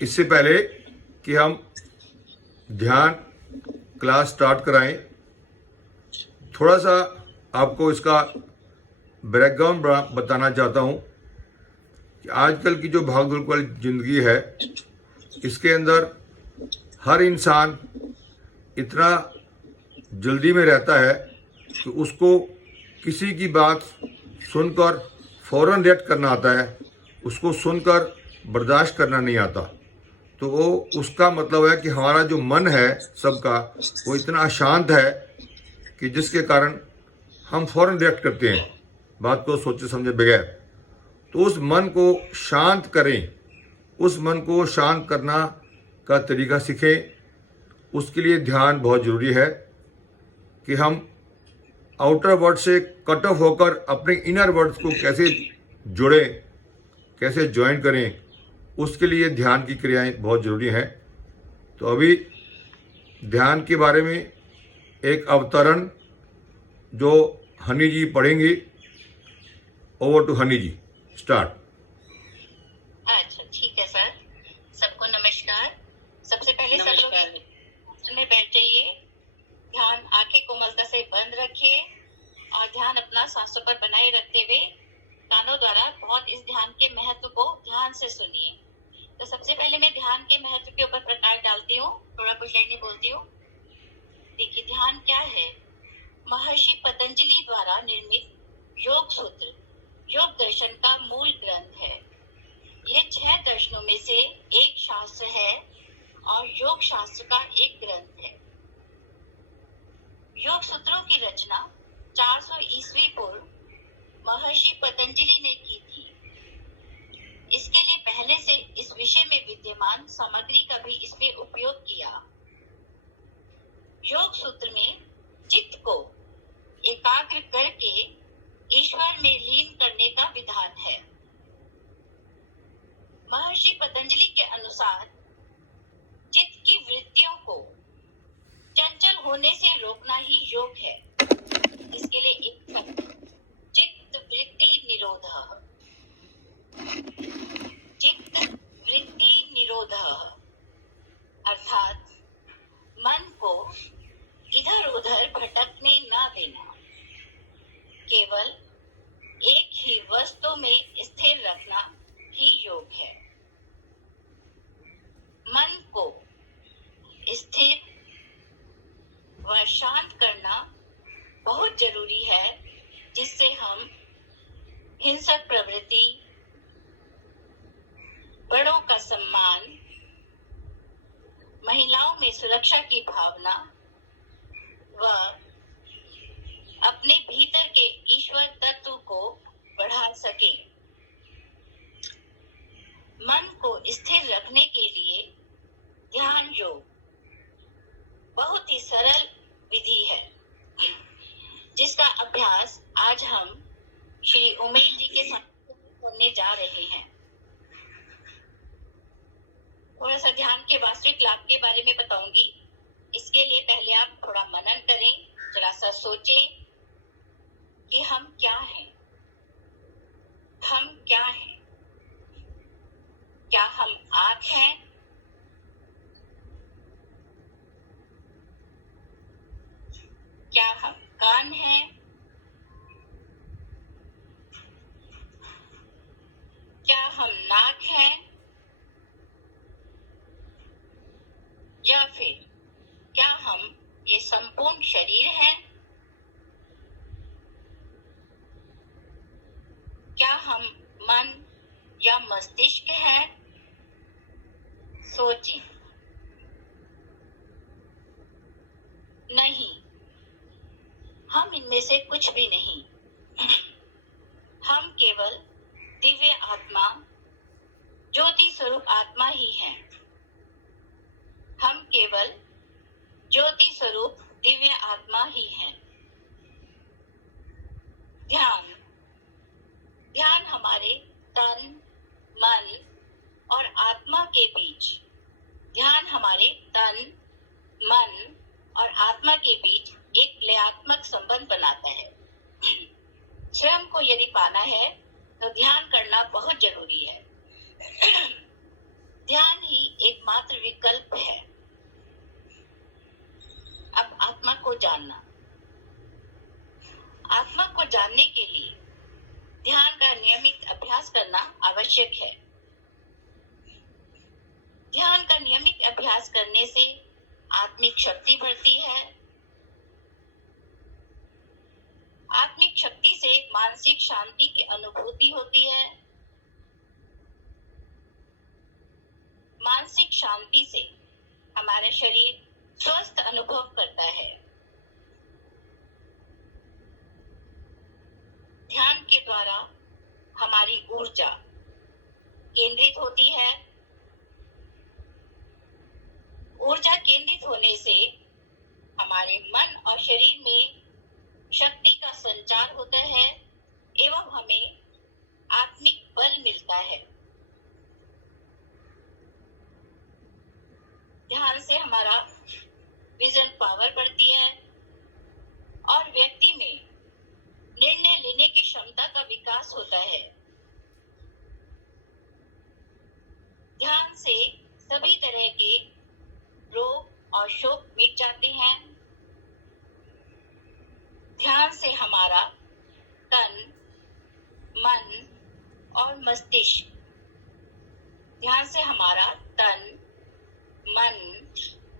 इससे पहले कि हम ध्यान क्लास स्टार्ट कराएं, थोड़ा सा आपको इसका बैकग्राउंड बताना चाहता हूं कि आजकल की जो भागदौड़ वाली ज़िंदगी है, इसके अंदर हर इंसान इतना जल्दी में रहता है कि उसको किसी की बात सुनकर फ़ौरन रिएक्ट करना आता है, उसको सुनकर बर्दाश्त करना नहीं आता। तो वो उसका मतलब है कि हमारा जो मन है सबका, वो इतना अशांत है कि जिसके कारण हम फ़ौरन रिएक्ट करते हैं बात को सोचे समझे बगैर। तो उस मन को शांत करें, उस मन को शांत करना का तरीका सीखें। उसके लिए ध्यान बहुत ज़रूरी है कि हम आउटर वर्ड से कट ऑफ होकर अपने इनर वर्ड्स को कैसे जोड़ें, कैसे ज्वाइन करें, उसके लिए ध्यान की क्रियाएं बहुत ज़रूरी हैं। तो अभी ध्यान के बारे में एक अवतरण जो हनी जी पढ़ेंगी। Over to Honey ji, start. अच्छा, ठीक है सर। सबको नमस्कार। सबसे पहले सब लोग में बैठ जाइए, ध्यान आंखें कोमलता से बंद रखिए और ध्यान अपना सांसों पर बनाए रखते हुए कानों द्वारा बहुत इस ध्यान के महत्व को ध्यान से सुनिए। तो सबसे पहले मैं ध्यान के महत्व के ऊपर प्रकाश डालती हूँ, थोड़ा कुछ लाइनें बोलती हूँ। देखिए, ध्यान क्या है? महर्षि पतंजलि द्वारा निर्मित योग सूत्र योग दर्शन का मूल ग्रंथ है। यह 6 दर्शनों में से एक शास्त्र है और योग शास्त्र का एक ग्रंथ है। योग सूत्रों की रचना 400 ईस्वी पूर्व महर्षि पतंजलि ने की थी। इसके लिए पहले से इस विषय में विद्यमान सामग्री का भी इसमें उपयोग किया। योग सूत्र में चित्त को एकाग्र करके ईश्वर में लीन करने का विधान है। महर्षि पतंजलि के अनुसार चित्त की वृत्तियों को चंचल होने से रोकना ही योग है। इसके लिए एक चित्त वृत्ति निरोधः, चित्त वृत्ति निरोधः अर्थात मन को इधर उधर भटकने ना देना, केवल एक ही वस्तु में स्थिर रखना ही योग है। मन को स्थिर व शांत करना बहुत जरूरी है, जिससे हम हिंसक प्रवृत्ति, बड़ों का सम्मान, महिलाओं में सुरक्षा की भावना व अपने भीतर के ईश्वर तत्व को बढ़ा सके। मन को स्थिर रखने के लिए ध्यान योग बहुत ही सरल विधि है, जिसका अभ्यास आज हम श्री उमेश जी के साथ करने जा रहे हैं। थोड़ा सा ध्यान के वास्तविक लाभ के बारे में बताऊंगी। इसके लिए पहले आप थोड़ा मनन करें, थोड़ा सा सोचें कि हम क्या हैं। हम क्या हैं? क्या हम आँख हैं? क्या हम कान हैं? क्या हम नाक हैं? या फिर क्या हम ये संपूर्ण शरीर हैं? क्या हम मन या मस्तिष्क है? सोचिए। नहीं, हम इनमें से कुछ भी नहीं। हम केवल दिव्य आत्मा, ज्योति स्वरूप आत्मा ही हैं। हम केवल ज्योति स्वरूप दिव्य आत्मा ही हैं। ध्यान ध्यान हमारे तन, मन और आत्मा के बीच, ध्यान हमारे तन, मन और आत्मा के बीच एक लयात्मक संबंध बनाता है। स्वयं को यदि पाना है तो ध्यान करना बहुत जरूरी है। ध्यान ही आवश्यक है। ध्यान का नियमित अभ्यास करने से आत्मिक शक्ति बढ़ती है। आत्मिक शक्ति से मानसिक शांति की अनुभूति होती है। मानसिक शांति से हमारा शरीर स्वस्थ अनुभव करता है। ध्यान के द्वारा हमारी ऊर्जा केंद्रित होती है। ऊर्जा केंद्रित होने से हमारे मन और शरीर में शक्ति का संचार होता है एवं हमें आत्मिक बल मिलता है। ध्यान से हमारा विजन पावर बढ़ती है और व्यक्ति में निर्णय लेने की क्षमता का विकास होता है। ध्यान से सभी तरह के रोग और शोक मिट जाते हैं। ध्यान से हमारा तन, मन और मस्तिष्क, ध्यान से हमारा तन, मन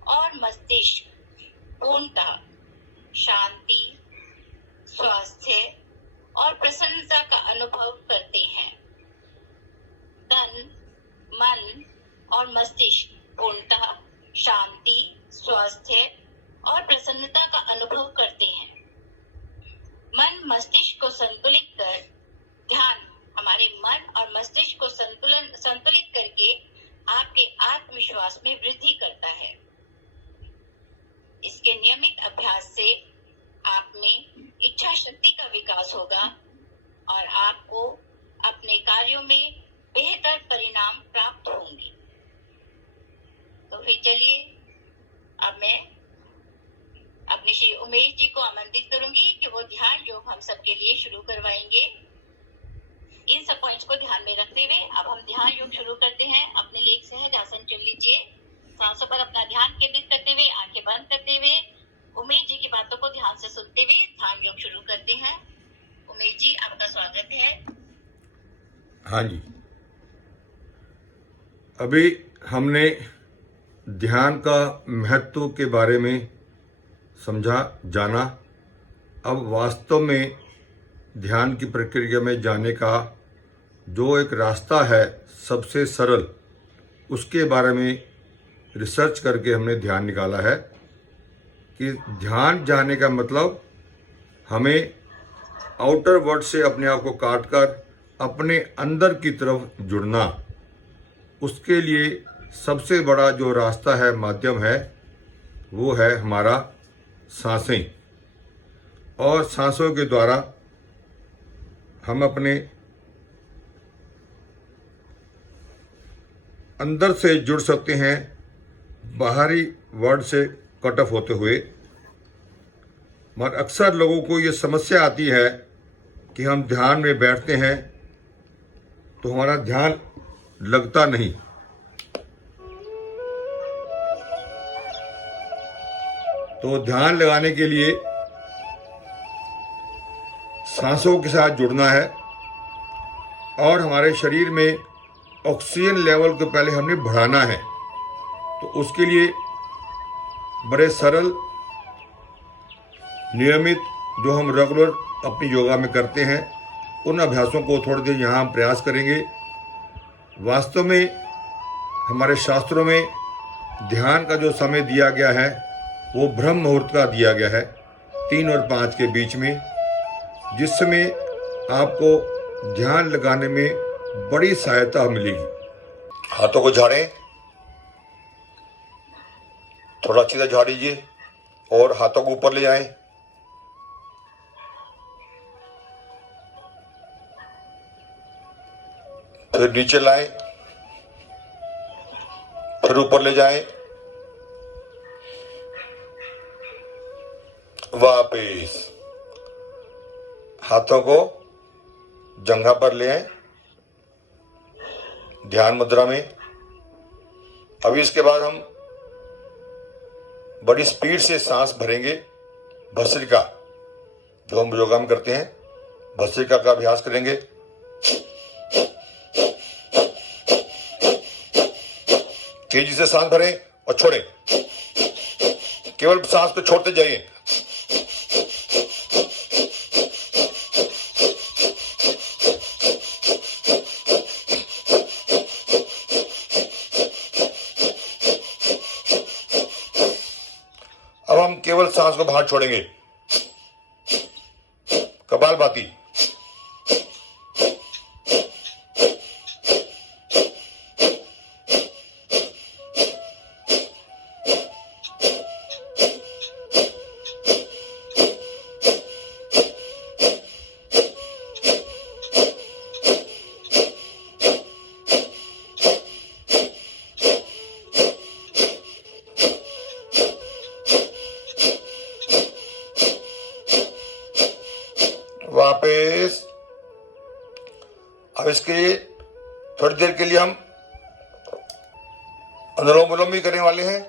और मस्तिष्क पूर्णतः शांति, स्वास्थ्य और प्रसन्नता का अनुभव करते हैं। तन, मन और मस्तिष्क पूर्णतः शांति, स्वास्थ्य और प्रसन्नता का अनुभव करते हैं। मन मस्तिष्क को संतुलित कर ध्यान हमारे मन और मस्तिष्क को संतुलित करके आपके आत्मविश्वास में वृद्धि करता है। इसके नियमित अभ्यास से आप में इच्छा शक्ति का विकास होगा और आपको अपने कार्यों में बेहतर परिणाम प्राप्त होंगे। तो फिर चलिए अब मैं अपने श्री उमेश जी को आमंत्रित करूंगी कि वो ध्यान योग हम सबके लिए शुरू करवाएंगे। इन सब पॉइंट्स को ध्यान में रखते हुए अब हम ध्यान योग शुरू करते हैं। अपने लिए एक सहज आसन चुन लीजिए। सांसों पर अपना ध्यान केंद्रित करते हुए आंखें बंद करते हुए उमेश जी की बातों को ध्यान से सुनते हुए ध्यान योग शुरू करते हैं। उमेश जी, आपका स्वागत है। हाँ जी, अभी हमने ध्यान का महत्व के बारे में समझा, जाना। अब वास्तव में ध्यान की प्रक्रिया में जाने का जो एक रास्ता है सबसे सरल, उसके बारे में रिसर्च करके हमने ध्यान निकाला है कि ध्यान जाने का मतलब हमें आउटर वर्ल्ड से अपने आप को काटकर अपने अंदर की तरफ जुड़ना। उसके लिए सबसे बड़ा जो रास्ता है, माध्यम है, वो है हमारा सांसें। और सांसों के द्वारा हम अपने अंदर से जुड़ सकते हैं, बाहरी वर्ल्ड से कट ऑफ होते हुए। मगर अक्सर लोगों को ये समस्या आती है कि हम ध्यान में बैठते हैं तो हमारा ध्यान लगता नहीं। तो ध्यान लगाने के लिए सांसों के साथ जुड़ना है और हमारे शरीर में ऑक्सीजन लेवल को पहले हमने बढ़ाना है। तो उसके लिए बड़े सरल, नियमित, जो हम रेगुलर अपनी योगा में करते हैं, उन अभ्यासों को थोड़ी देर यहाँ हम प्रयास करेंगे। वास्तव में हमारे शास्त्रों में ध्यान का जो समय दिया गया है वो ब्रह्म मुहूर्त का दिया गया है, 3 और 5 के बीच में, जिस समय आपको ध्यान लगाने में बड़ी सहायता मिलेगी। हाथों को झाड़ें, थोड़ा सीधा झाड़ लीजिए और हाथों को ऊपर ले जाएं। फिर नीचे लाएं, फिर ऊपर ले जाएं, वापिस हाथों को जंघा पर ले आए ध्यान मुद्रा में। अभी इसके बाद हम बड़ी स्पीड से सांस भरेंगे। भस्त्रिका, जो हम योगा में करते हैं, भस्त्रिका का अभ्यास करेंगे। तेजी से सांस भरें और छोड़ें। केवल सांस को छोड़ते जाइए। अब हम केवल सांस को बाहर छोड़ेंगे। कपालभाति। वापस। अब इसके लिए थोड़ी देर के लिए हम अनुलोम विलोम भी करने वाले हैं।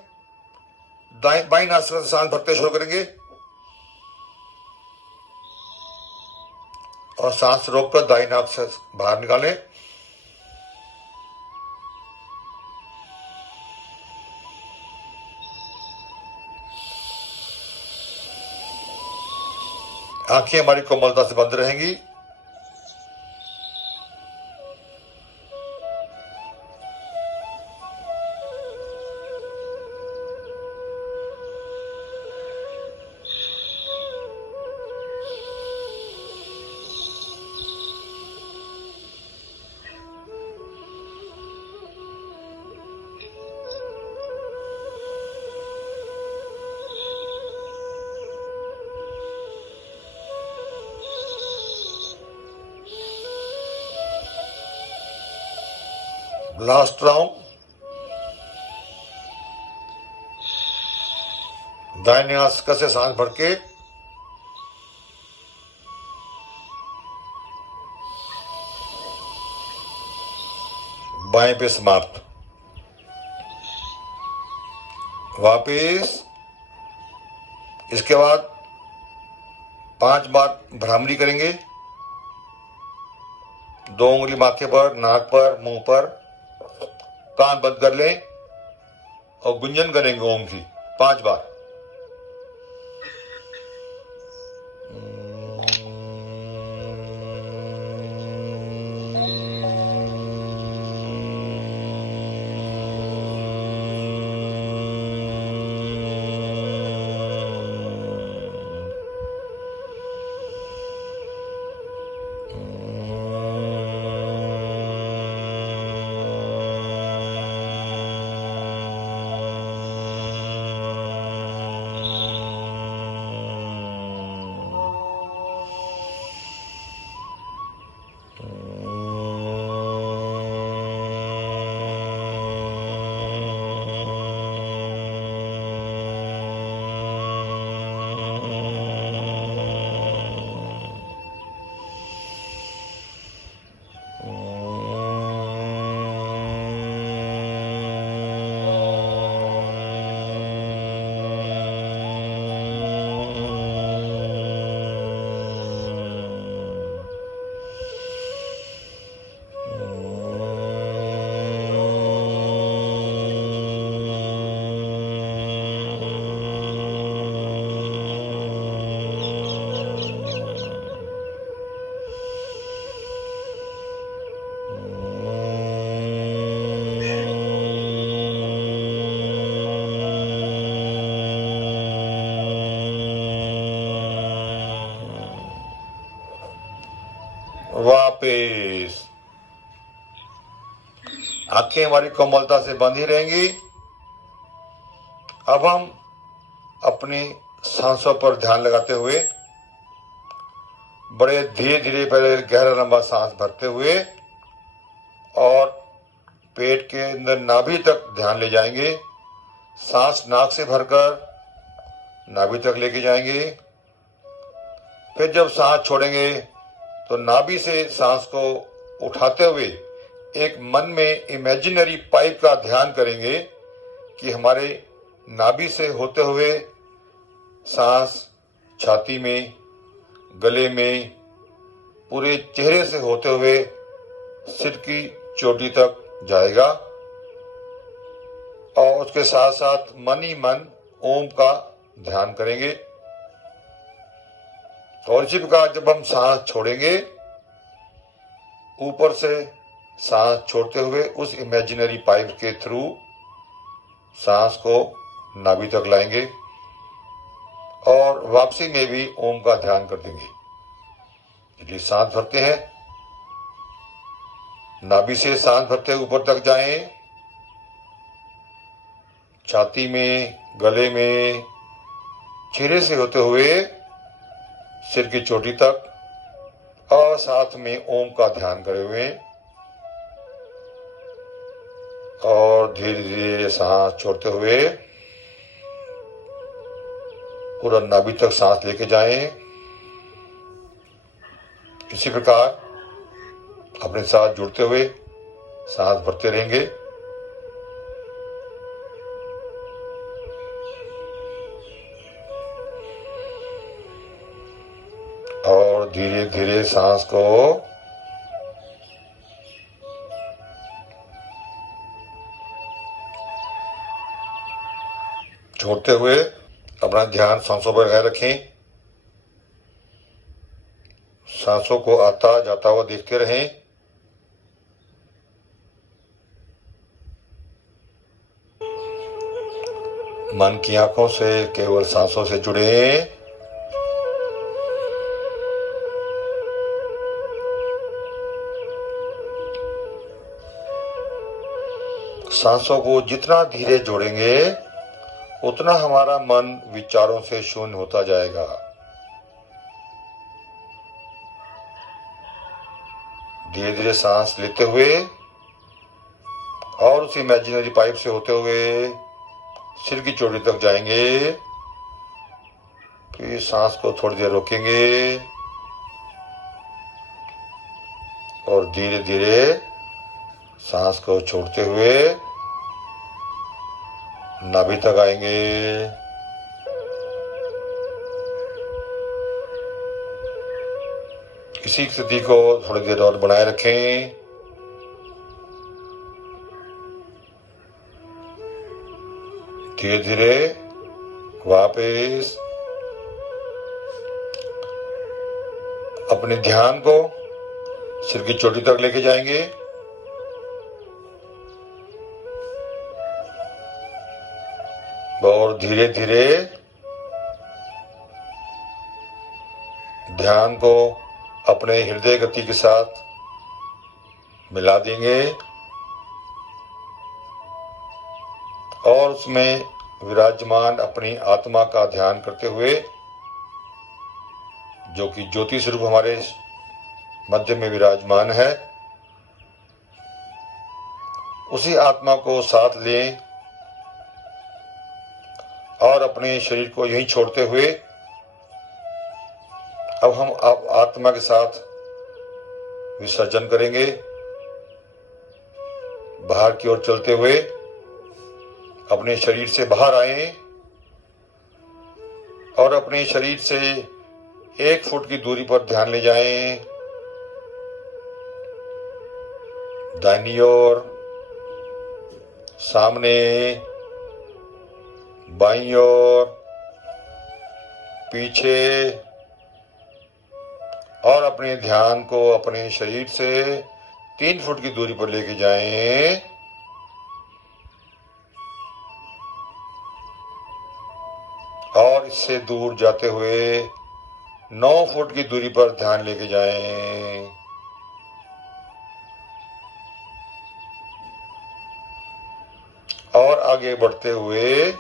बाईं नासिका से सांस भरते शुरू करेंगे और सांस रोककर दाईं नाक से बाहर निकालें। आंखें हमारी कोमलता से बंद रहेंगी। Last round. दाहिने नासिका से सांस भर के बाएं पे समाप्त। वापिस। इसके बाद 5 बार भ्रामरी करेंगे। 2 उंगली माथे पर, नाक पर, मुंह पर। कान बंद कर लें और गुंजन करेंगे ओम की 5 बार। वापिस। आंखें हमारी कोमलता से बंधी रहेंगी। अब हम अपनी सांसों पर ध्यान लगाते हुए बड़े धीरे धीरे पहले गहरा लंबा सांस भरते हुए और पेट के अंदर नाभि तक ध्यान ले जाएंगे। सांस नाक से भरकर नाभि तक लेके जाएंगे। फिर जब सांस छोड़ेंगे तो नाभि से सांस को उठाते हुए एक मन में इमेजिनरी पाइप का ध्यान करेंगे कि हमारे नाभि से होते हुए सांस छाती में, गले में, पूरे चेहरे से होते हुए सिर की चोटी तक जाएगा। और उसके साथ साथ मन ही मन ओम का ध्यान करेंगे। और इसी प्रकार जब हम सांस छोड़ेंगे, ऊपर से सांस छोड़ते हुए उस इमेजिनरी पाइप के थ्रू सांस को नाभि तक लाएंगे और वापसी में भी ओम का ध्यान कर देंगे। इसलिए सांस भरते हैं, नाभि से सांस भरते ऊपर तक जाएं, छाती में, गले में, चेहरे से होते हुए सिर की चोटी तक, और साथ में ओम का ध्यान करे हुए, और धीरे धीरे सांस छोड़ते हुए पूरा नाभि तक सांस लेके जाएं। इसी प्रकार अपने साथ जुड़ते हुए सांस भरते रहेंगे। और धीरे धीरे सांस को छोड़ते हुए अपना ध्यान सांसों पर लगाए रखें। सांसों को आता जाता हुआ देखते रहें। मन की आंखों से केवल सांसों से जुड़े। सांसों को जितना धीरे जोड़ेंगे उतना हमारा मन विचारों से शून्य होता जाएगा। धीरे धीरे सांस लेते हुए और उस इमेजिनरी पाइप से होते हुए सिर की चोटी तक जाएंगे। फिर सांस को थोड़ी देर रोकेंगे और धीरे धीरे सांस को छोड़ते हुए नाभि तक आएंगे। इसी स्थिति को थोड़ी देर और बनाए रखें। धीरे धीरे वापस अपने ध्यान को सिर की चोटी तक लेके जाएंगे। और धीरे धीरे ध्यान को अपने हृदय गति के साथ मिला देंगे और उसमें विराजमान अपनी आत्मा का ध्यान करते हुए, जो कि ज्योति स्वरूप हमारे मध्य में विराजमान है, उसी आत्मा को साथ लें और अपने शरीर को यहीं छोड़ते हुए अब हम आत्मा के साथ विसर्जन करेंगे। बाहर की ओर चलते हुए अपने शरीर से बाहर आए और अपने शरीर से 1 फुट की दूरी पर ध्यान ले जाएं। दाहिनी ओर, सामने, बाईं ओर, पीछे, और अपने ध्यान को अपने शरीर से 3 फुट की दूरी पर लेके जाएं। और इससे दूर जाते हुए 9 फुट की दूरी पर ध्यान लेके जाएं। और आगे बढ़ते हुए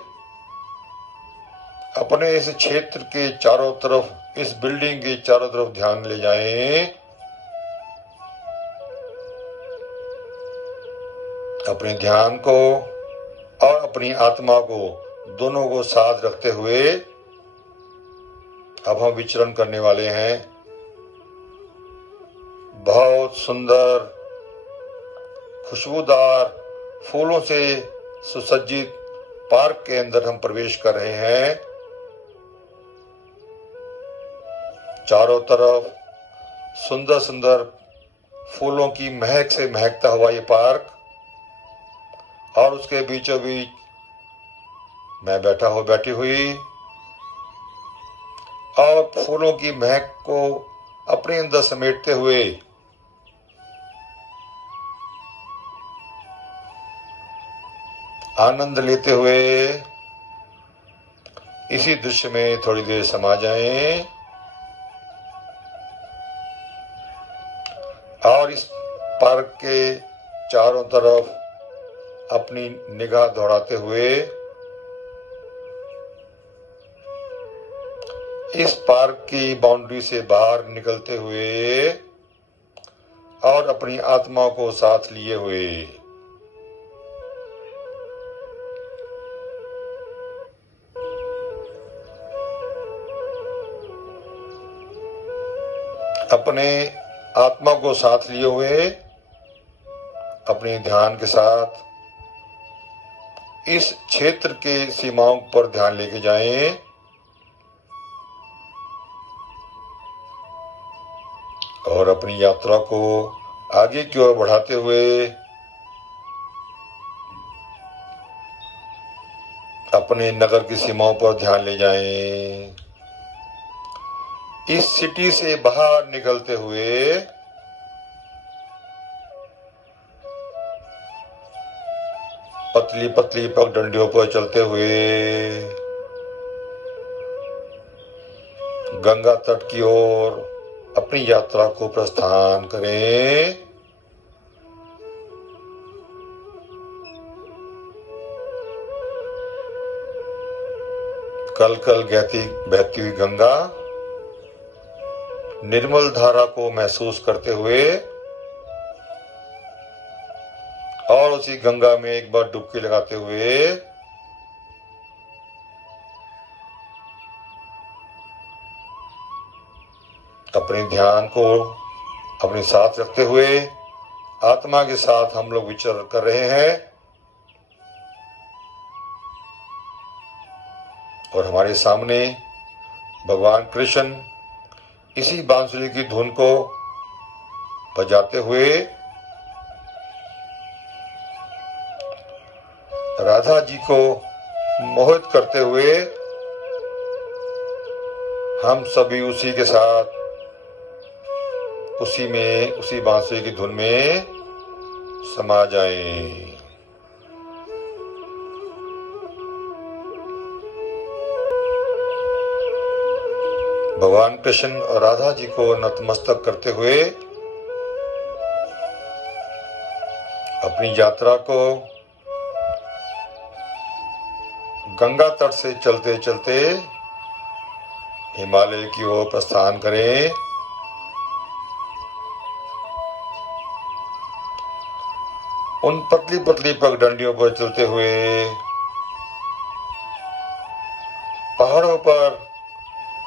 अपने इस क्षेत्र के चारों तरफ, इस बिल्डिंग के चारों तरफ ध्यान ले जाएं। अपने ध्यान को और अपनी आत्मा को, दोनों को साथ रखते हुए अब हम विचरण करने वाले हैं। बहुत सुंदर खुशबूदार फूलों से सुसज्जित पार्क के अंदर हम प्रवेश कर रहे हैं। चारों तरफ सुंदर सुंदर फूलों की महक से महकता हुआ ये पार्क, और उसके बीचों बीच मैं बैठी हुई, और फूलों की महक को अपने अंदर समेटते हुए आनंद लेते हुए इसी दृश्य में थोड़ी देर समा जाएं और इस पार्क के चारों तरफ अपनी निगाह दौड़ाते हुए इस पार्क की बाउंड्री से बाहर निकलते हुए और अपनी आत्मा को साथ लिए हुए अपने आत्मा को साथ लिए हुए अपने ध्यान के साथ इस क्षेत्र के सीमाओं पर ध्यान लेके जाएं और अपनी यात्रा को आगे की ओर बढ़ाते हुए अपने नगर की सीमाओं पर ध्यान ले जाएं। इस सिटी से बाहर निकलते हुए पतली पतली पगडंडियों पर चलते हुए गंगा तट की ओर अपनी यात्रा को प्रस्थान करें। कल कल बहती हुई गंगा निर्मल धारा को महसूस करते हुए और उसी गंगा में एक बार डुबकी लगाते हुए अपने ध्यान को अपने साथ रखते हुए आत्मा के साथ हम लोग विचरण कर रहे हैं और हमारे सामने भगवान कृष्ण इसी बांसुरी की धुन को बजाते हुए राधा जी को मोहित करते हुए हम सभी उसी के साथ उसी बांसुरी की धुन में समा जाएं। भगवान कृष्ण और राधा जी को नतमस्तक करते हुए अपनी यात्रा को गंगा तट से चलते चलते हिमालय की ओर प्रस्थान करें। उन पतली पतली पगडंडियों पर चलते हुए पहाड़ों पर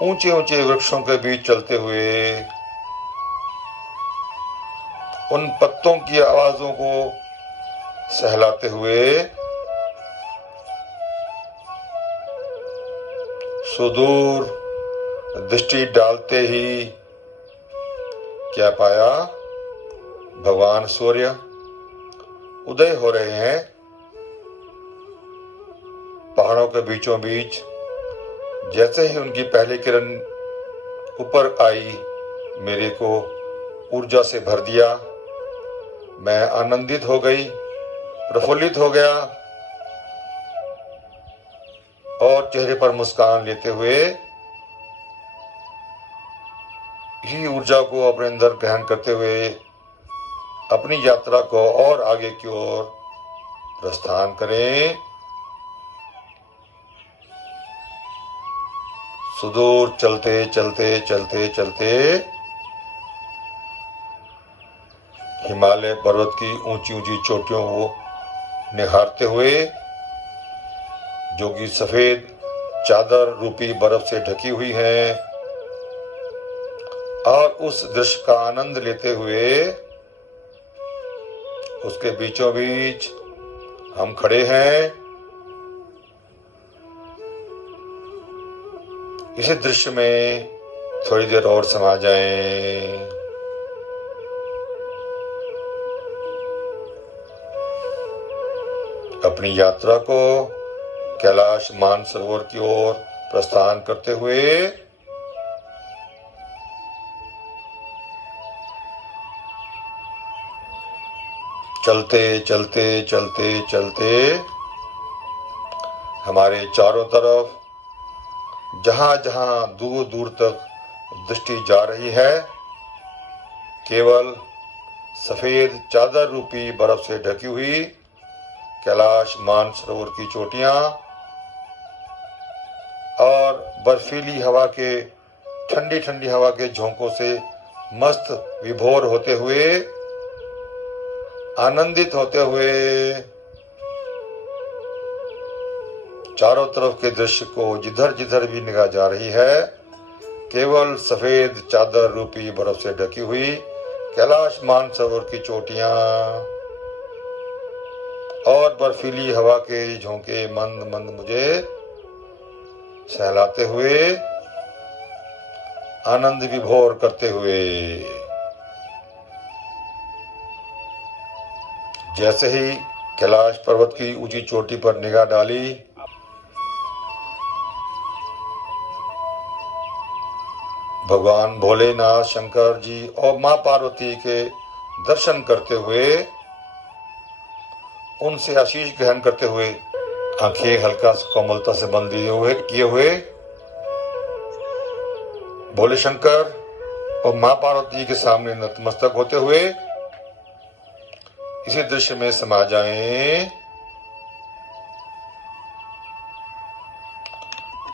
ऊंचे ऊंचे वृक्षों के बीच चलते हुए उन पत्तों की आवाजों को सहलाते हुए सुदूर दृष्टि डालते ही क्या पाया, भगवान सूर्य उदय हो रहे हैं। पहाड़ों के बीचों बीच जैसे ही उनकी पहली किरण ऊपर आई, मेरे को ऊर्जा से भर दिया। मैं आनंदित हो गई, प्रफुल्लित हो गया और चेहरे पर मुस्कान लेते हुए इसी ऊर्जा को अपने अंदर ग्रहण करते हुए अपनी यात्रा को और आगे की ओर प्रस्थान करें। सुदूर चलते चलते चलते चलते हिमालय पर्वत की ऊंची ऊंची चोटियों को निहारते हुए, जो कि सफेद चादर रूपी बर्फ से ढकी हुई है, और उस दृश्य का आनंद लेते हुए उसके बीचों बीच हम खड़े हैं। इसी दृश्य में थोड़ी देर और समा जाएं। अपनी यात्रा को कैलाश मानसरोवर की ओर प्रस्थान करते हुए चलते चलते चलते चलते हमारे चारों तरफ जहां जहां दूर दूर तक दृष्टि जा रही है, केवल सफेद चादर रूपी बर्फ से ढकी हुई कैलाश मानसरोवर की चोटियां और बर्फीली हवा के ठंडी ठंडी हवा के झोंकों से मस्त विभोर होते हुए, आनंदित होते हुए चारों तरफ के दृश्य को जिधर जिधर भी निगाह जा रही है, केवल सफेद चादर रूपी बर्फ से ढकी हुई कैलाश मानसरोवर की चोटियां और बर्फीली हवा के झोंके मंद मंद मुझे सहलाते हुए, आनंद विभोर करते हुए। जैसे ही कैलाश पर्वत की ऊंची चोटी पर निगाह डाली, भगवान भोलेनाथ, शंकर जी और मां पार्वती के दर्शन करते हुए, उनसे आशीष ग्रहण करते हुए, आंखें हल्का कोमलता से बंद किए हुए भोले शंकर और मां पार्वती के सामने नतमस्तक होते हुए इसी दृश्य में समा जाएं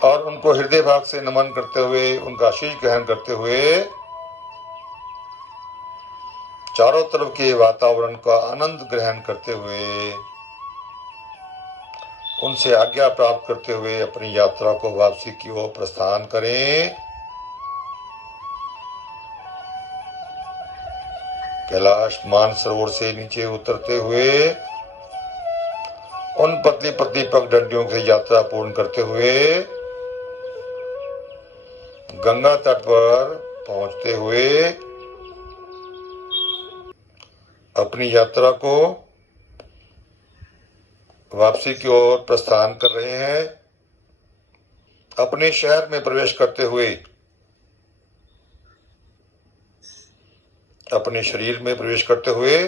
और उनको हृदय भाग से नमन करते हुए, उनका आशीष ग्रहण करते हुए, चारों तरफ के वातावरण का आनंद ग्रहण करते हुए, उनसे आज्ञा प्राप्त करते हुए अपनी यात्रा को वापसी की ओर प्रस्थान करें। कैलाश मानसरोवर से नीचे उतरते हुए उन पतली पतली पगडंडियों से यात्रा पूर्ण करते हुए गंगा तट पर पहुंचते हुए अपनी यात्रा को वापसी की ओर प्रस्थान कर रहे हैं। अपने शहर में प्रवेश करते हुए, अपने शरीर में प्रवेश करते हुए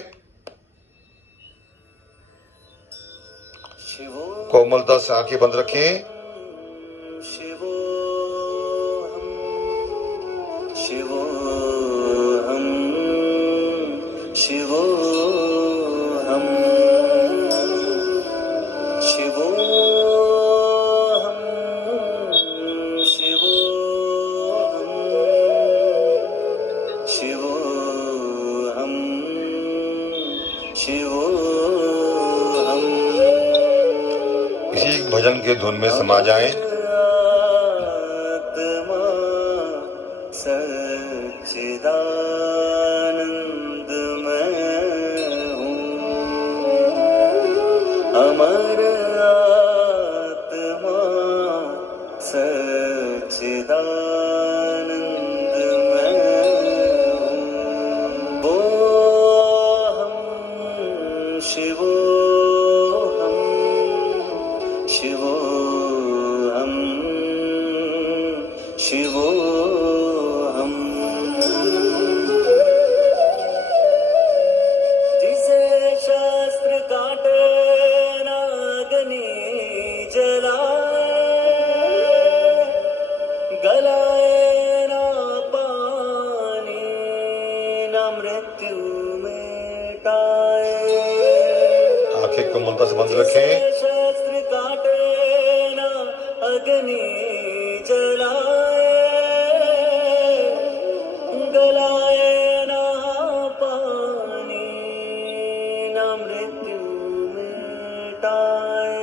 कोमलता से आंखें बंद रखें। इसी भजन के धुन में समा जाएं। आंखें कोमलता से बंद रखें। शास्त्र काटे ना अग्नि जलाए, गलाए ना पानी, ना मृत्यु मिटाए।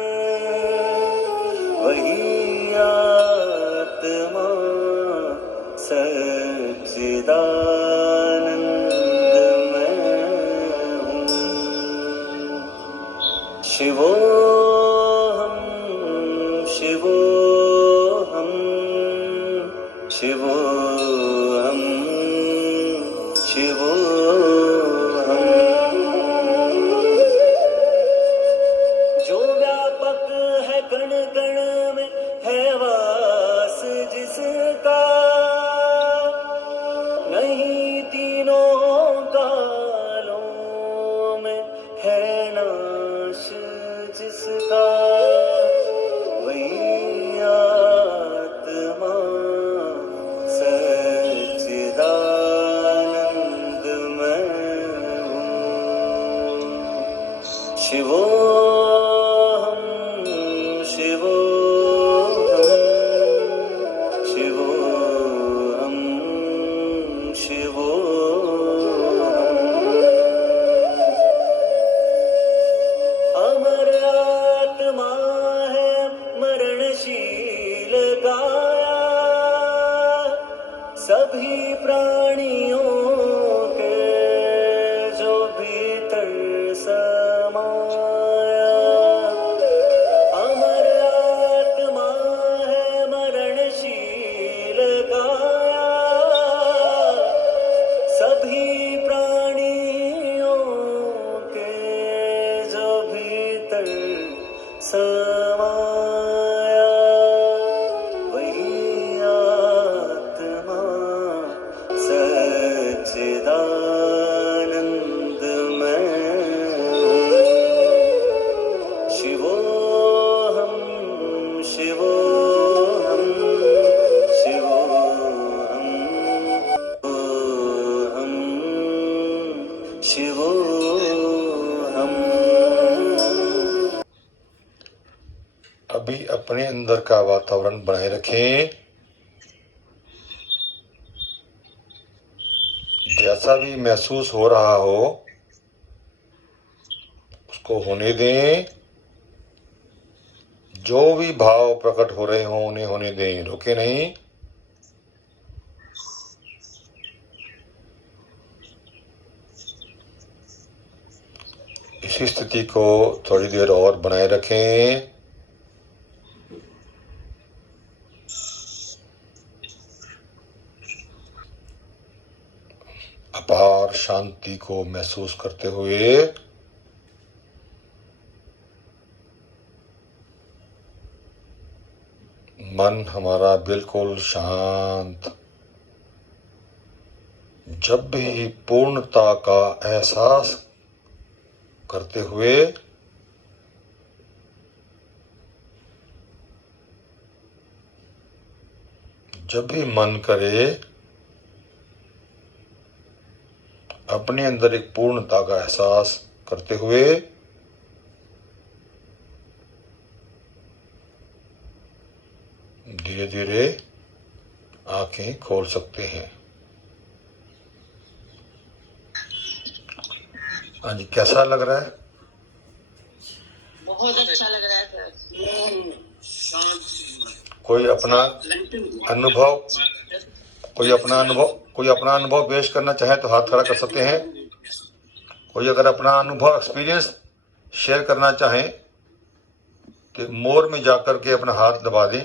वही आत्मा सच्चिदानंद शिवोहम शिवोहम शिवोहम शिवोहम। जो समाया वही आत्मा सच्चिदानंद मैं हूँ। शिवोहम शिवोहम शिवोहम हम शिवोहम। अभी अपने अंदर का वातावरण बनाए रखें। जैसा भी महसूस हो रहा हो उसको होने दें। जो भी भाव प्रकट हो रहे हों उन्हें होने दें, रोके नहीं। इसी स्थिति को थोड़ी देर और बनाए रखें। अपार शांति को महसूस करते हुए मन हमारा बिल्कुल शांत। जब भी पूर्णता का एहसास करते हुए जब भी मन करे अपने अंदर एक पूर्णता का एहसास करते हुए धीरे धीरे आंखें खोल सकते हैं। हाँ जी, कैसा लग रहा है? बहुत अच्छा लग रहा है सर। कोई अपना अनुभव पेश करना चाहे तो हाथ खड़ा कर सकते हैं। कोई अगर अपना अनुभव एक्सपीरियंस शेयर करना चाहे कि मोर में जाकर के अपना हाथ दबा दें।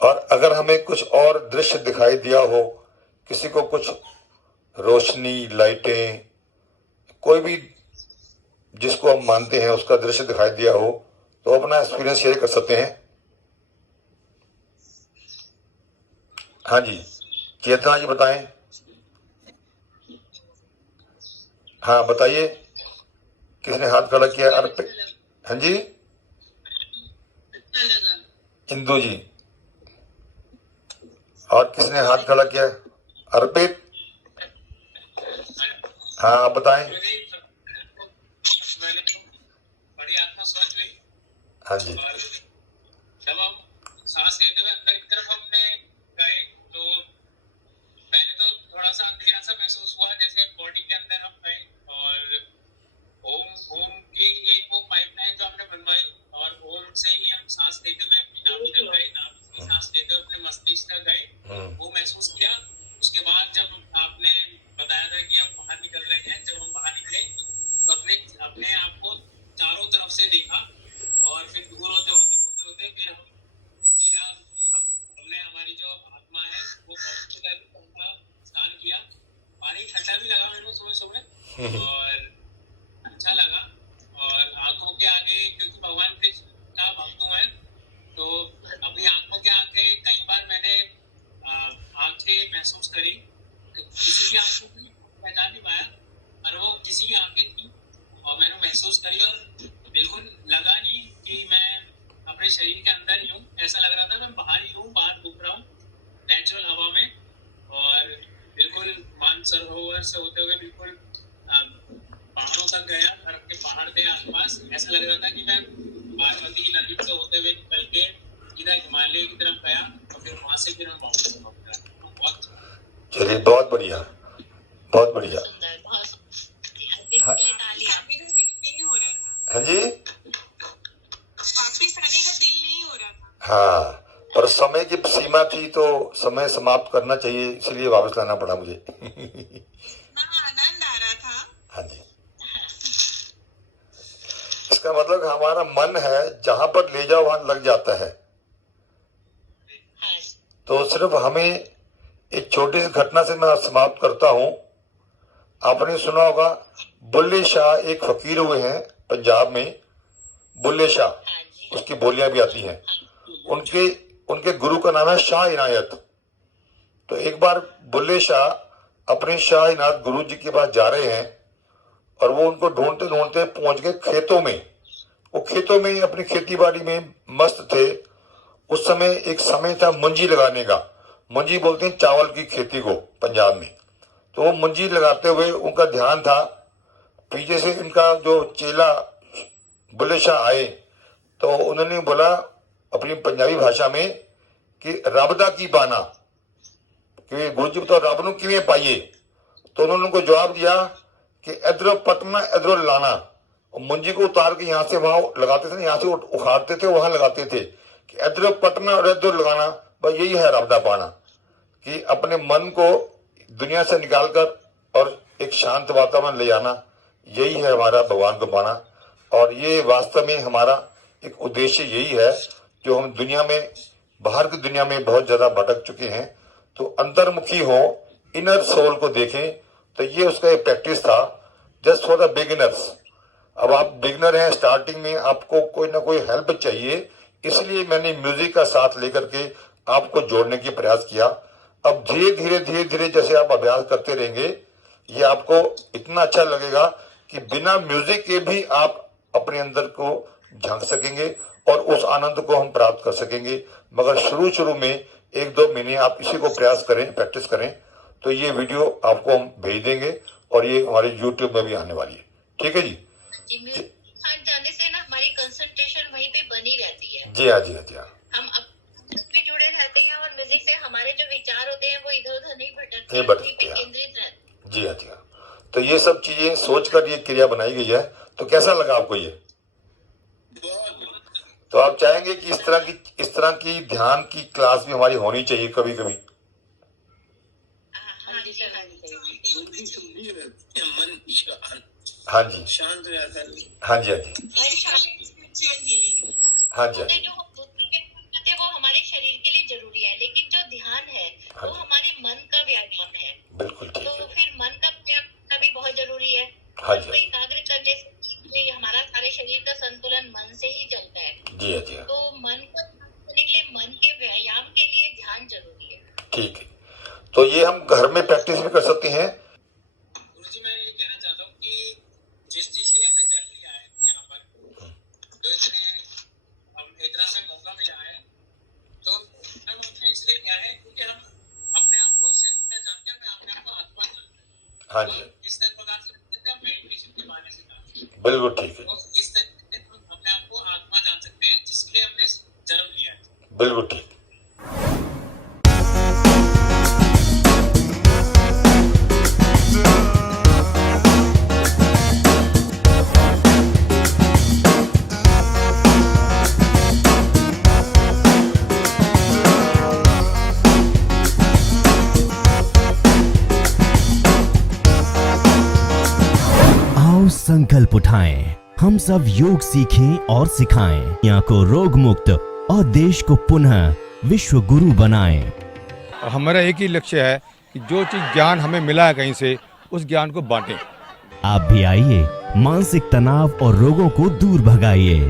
और अगर हमें कुछ और दृश्य दिखाई दिया हो, किसी को कुछ रोशनी, लाइटें, कोई भी जिसको हम मानते हैं उसका दृश्य दिखाई दिया हो तो अपना एक्सपीरियंस शेयर कर सकते हैं। हाँ जी, चेतना जी बताएं। हाँ बताइए, किसने हाथ खड़ा किया? अर्पित। हाँ जी, इंदू जी। और किसने हाथ खड़ा किया? अर्पित। हाँ आप बताएं। हाँ जी, जब हम सांस लेते हुए अंदर की तरफ हमने गए तो पहले तो थोड़ा सा अंधेरा सा महसूस हुआ, जैसे बॉडी के अंदर हम गए और ओम की एक वो पाइपलाइन जो हमने बनवाई और ओम से ही हम सांस लेते हुए अपनी नाभि तक गए, नाभि से सांस लेते हुए अपने मस्तिष्क तक गए, वो महसूस किया। उसके बाद जब आपने बताया था कि हम बाहर निकल रहे हैं, जब हम बाहर निकले तो अपने आप को चारों तरफ से देखा और फिर दूर होते फिर हम सीधा हमने हमारी जो आत्मा है वो का स्नान किया। पानी ठंडा भी लगा हमें सुबह और अच्छा लगा। और आंखों के आगे, क्योंकि भगवान कृष्ण का भक्त हूँ मैं, तो अपनी आंखों के आगे कई बार मैंने आंखें महसूस करी। किसी की आंखों की पहचान नहीं पाया पर वो किसी की आंखें थी और मैंने महसूस करी और बिल्कुल लगा नहीं कि मैं अपने शरीर के अंदर ही हूँ। ऐसा लग रहा था मैं बाहर ही हूँ, बाहर घूम रहा हूँ नेचुरल हवा में। और बिल्कुल मानसरोवर से होते हुए बिल्कुल पहाड़ों तक गया, घर के पहाड़ थे आसपास। ऐसा लग रहा था कि मैं पार्वती नदी से होते हुए निकल के सीधा हिमालय की तरफ गया और फिर वहां से फिर मैं वापस लौट गया। बहुत चलिए, बहुत बढ़िया, बहुत बढ़िया। सुंदर, बहुत हाँ। तालियां। हाँ जी, वापिस आने का दिल नहीं हो रहा था। हाँ, पर समय की सीमा थी तो समय समाप्त करना चाहिए, इसलिए वापस लाना पड़ा मुझे। आनंद आ रहा था। हाँ जी, इसका मतलब हमारा मन है जहां पर ले जाओ वहां लग जाता है। तो सिर्फ हमें एक छोटी सी घटना से मैं समाप्त करता हूं। आपने सुना होगा, बुल्ले शाह एक फकीर हुए हैं पंजाब में बुल्ले शाह, हाँ जी। उसकी बोलियां भी आती हैं। उनके उनके गुरु का नाम है शाह इनायत। तो एक बार बुल्ले शाह अपने शाह इनायत गुरु जी के पास जा रहे हैं और वो उनको ढूंढते ढूंढते पहुंच गए खेतों में। वो खेतों में अपनी खेती बाड़ी में मस्त थे। उस समय एक समय था मुंजी लगाने का। मुंजी बोलते हैं चावल की खेती को पंजाब में। तो वो मुंजी लगाते हुए उनका ध्यान था, पीछे से इनका जो चेला बुल्ले शाह आए तो उन्होंने बोला अपनी पंजाबी भाषा में कि रब दा की पाना, कि गुरु जी बताओ रब नूं किवें पाइए। तो उन्होंने उनको जवाब दिया कि इधरों पटना इधरों लाना। और मुंजी को उतार के यहाँ से वहां लगाते थे, यहाँ से उखाड़ते थे वहां लगाते थे कि इधरों पटना और इधर लगाना। बस यही है रब दा पाना, कि अपने मन को दुनिया से निकाल कर और एक शांत वातावरण ले आना। यही है हमारा भगवान को पाना। और ये वास्तव में हमारा एक उद्देश्य यही है, जो हम दुनिया में, बाहर की दुनिया में बहुत ज्यादा भटक चुके हैं। तो अंतर्मुखी हो, इनर सोल को देखें। तो ये उसका एक प्रैक्टिस था, जस्ट फॉर द बिगिनर्स। अब आप बिगिनर हैं, स्टार्टिंग में आपको कोई ना कोई हेल्प चाहिए, इसलिए मैंने म्यूजिक का साथ लेकर के आपको जोड़ने की प्रयास किया। अब धीरे धीरे जैसे आप अभ्यास करते रहेंगे, ये आपको इतना अच्छा लगेगा कि बिना म्यूजिक के भी आप अपने अंदर को झांक सकेंगे और उस आनंद को हम प्राप्त कर सकेंगे। मगर शुरू में 1-2 महीने आप इसी को प्रयास करें, प्रैक्टिस करें। तो ये वीडियो आपको हम भेज देंगे और ये हमारे YouTube में भी आने वाली है। ठीक है जी। जी, म्यूजिक साथ जाने से ना हमारी कंसंट्रेशन वहीं पे बनी रहती है। जी हाँ, जी हाँ, जी हाँ। हम अपने में जुड़े रहते हैं और म्यूजिक से हमारे जो विचार होते हैं वो इधर उधर नहीं भटकते, नहीं उसी भटकते, पे हाँ। केंद्रित रहते हैं। जी हाँ, जी हाँ। तो ये सब चीजें सोचकर ये क्रिया बनाई गई है। तो कैसा लगा आपको ये? तो आप चाहेंगे कि इस तरह की ध्यान की क्लास भी हमारी होनी चाहिए कभी कभी? हाँ जी, हाँ जी। मन हाँ जी, शांत हो जाता है। हाँ जी, हाँ जी, हाँ जी, हाँ जी। जो हम बुक में करते हैं वो हमारे शरीर के लिए जरूरी है, लेकिन जो ध्यान है हाँ वो जी। हमारे मन का व्यायाम है। बिल्कुल ठीक तो है। फिर मन का व्यायाम करना भी बहुत जरूरी है। हाँ मन जी, को एकाग्र करने से ये हमारा सारे शरीर का संतुलन मन से ही चलता है। जी हाँ, जी हाँ। तो मन को शांत करने के लिए, मन के व्यायाम के लिए ध्यान जरूरी है। ठीक है। तो ये हम घर में प्रैक्टिस भी कर सकते हैं। गुरुजी, मैं ये कहना चाहता हूँ कि जिस चीज के लिए हमने जन्म लिया है यहाँ पर, तो इसलिए हम इतना से मौका मिला है, तो हम उसमें इसलिए क्या है क्योंकि हम अपने आप को शरीर में जानते हैं, हमें अपने आप को आत्मा जानते हैं। हाँ जी, और इस प्रकार से हम मेडिटेशन के बारे से जानते हैं। बिल्कुल ठीक है, तो इस तरीके से हम अपने आप को आत्मा जान सकते हैं जिसके लिए हमने जन्म लिया है। बिल्कुल ठीक। आओ संकल्प उठाएं, हम सब योग सीखें और सिखाएं, दुनिया को रोग मुक्त और देश को पुनः विश्व गुरु बनाएं। हमारा एक ही लक्ष्य है कि जो चीज ज्ञान हमें मिला है कहीं से, उस ज्ञान को बांटें। आप भी आइए, मानसिक तनाव और रोगों को दूर भगाइए।